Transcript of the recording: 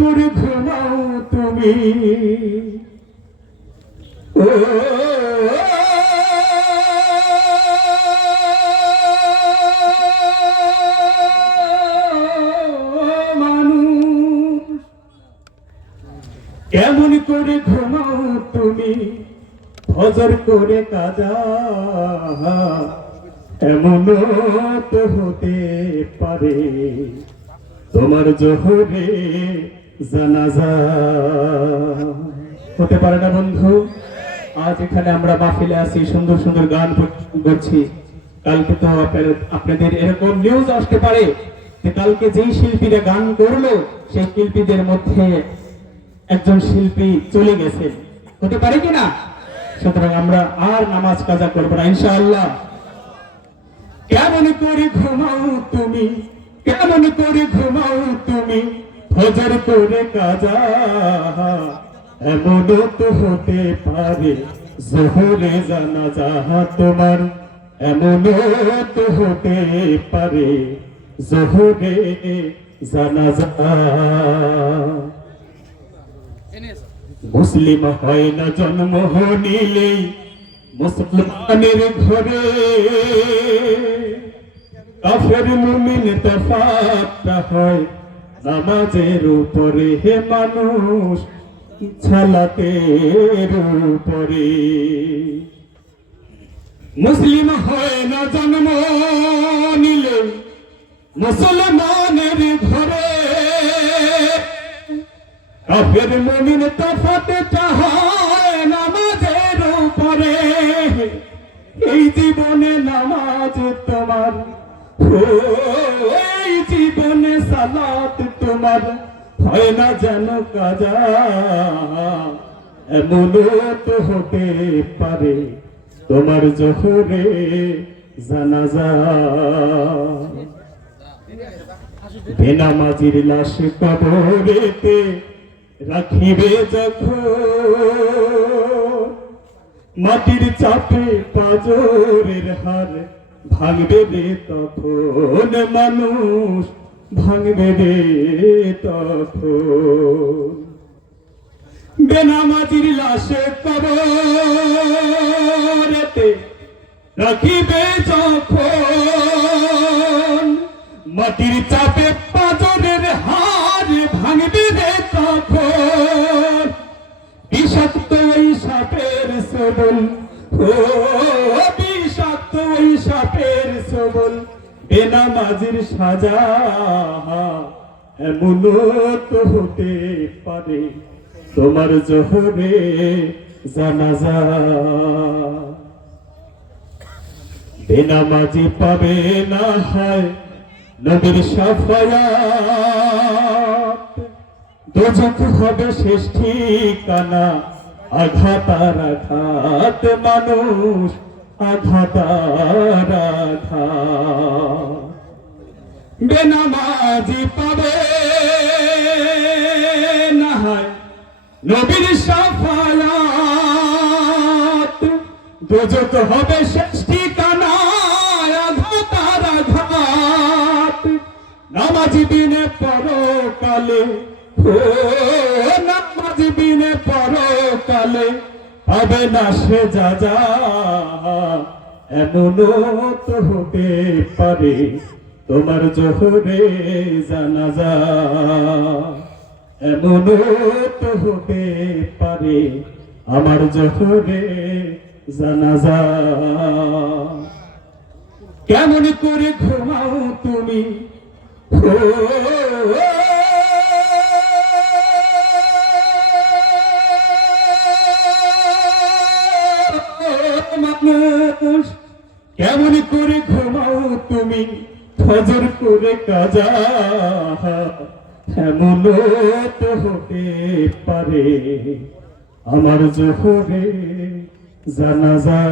করে ঘুমাও তুমি ও মানুষ, কেমন করে ঘুমাও তুমি ফজর করে কাজা, এমন তো হতে পারে তোমার জোহরে জানাজা। হতে পারে না বন্ধু? আজ এখানে আমরা মাহফিলে আছি, সুন্দর সুন্দর গান করছি, কালকে তো আপনাদের এরকম নিউজ আসতে পারে যে কালকে যেই শিল্পীরা গান করলো সেই শিল্পীদের মধ্যে একজন শিল্পী চলে গেছে। হতে পারে কিনা? সুতরাং আমরা আর নামাজ কাজা করবো না ইনশাআল্লাহ। কেমন করে ঘুমাও তুমি, কেমন করে ঘুমাও তুমি ফজর করে কাজা, এমন তো হতে পারে জোহরে জানাজা তোমার, এমন তো হতে পারে জোহরে জানাজা। মুসলিম হয় না জন্ম নিলেই মুসলমানের ঘরে, কাফের মুমিন তফাৎ হয় নামাজের উপরে, হে মানুষ সালাতের উপরে। মুসলিম হয় না জন্ম নিলে মুসলমানের ঘরে, কাফের মুমিন তফাৎ হয় নামাজের উপরে। এই জীবনে নামাজ তোমার, এই জীবনে সালাত তোমার হয় না যেন কাজা, এমন তো হতে পারে তোমার জোহরে জানাজা। বেনামাজির লাশ কবরেতে রাখিবে যখন, মাটির চাপে পাজরের হার ভাঙবে রে তখন, মানুষ ভাঙবে রে তখন। বেনামাজির লাশে কবরেতে রাখিবে যখন, মাটির চাপে পাজরের হার ভাঙবে রে তখন। বিষাক্ত ওই সাপের সবল, ও বিষাক্ত ওই সাপের সবল বেনামাজির সাজা, এমন তো হতে পারে তোমার জোহরে জানাজা। বেনামাজি পাবে না হয় নবীর শাফায়াত, দোজখ হবে শেষ ঠিকানা, আঘাত আর আঘাত মানুষ আঘাত আর আঘাত। বেনামাজি পাবে না হয় নবীর শাফায়াত, দোজখ হবে শেষ ঠিকানা, আঘাত আর আঘাত। নামাজি বিনে পরকালে, ও নামাজি বিনে পরকালে পাবে না সে যা, এমন তো হতে পারে তোমার জোহরে জানাজা, এমন তো হতে পারে আমার জোহরে জানাজা। কেমন করে ঘুমাও তুমি ও মানুষ, কেমন করে ঘুমাও তুমি ফজর করে কাজা, এমন তো হতে পারে আমার জোহরে জানাজা।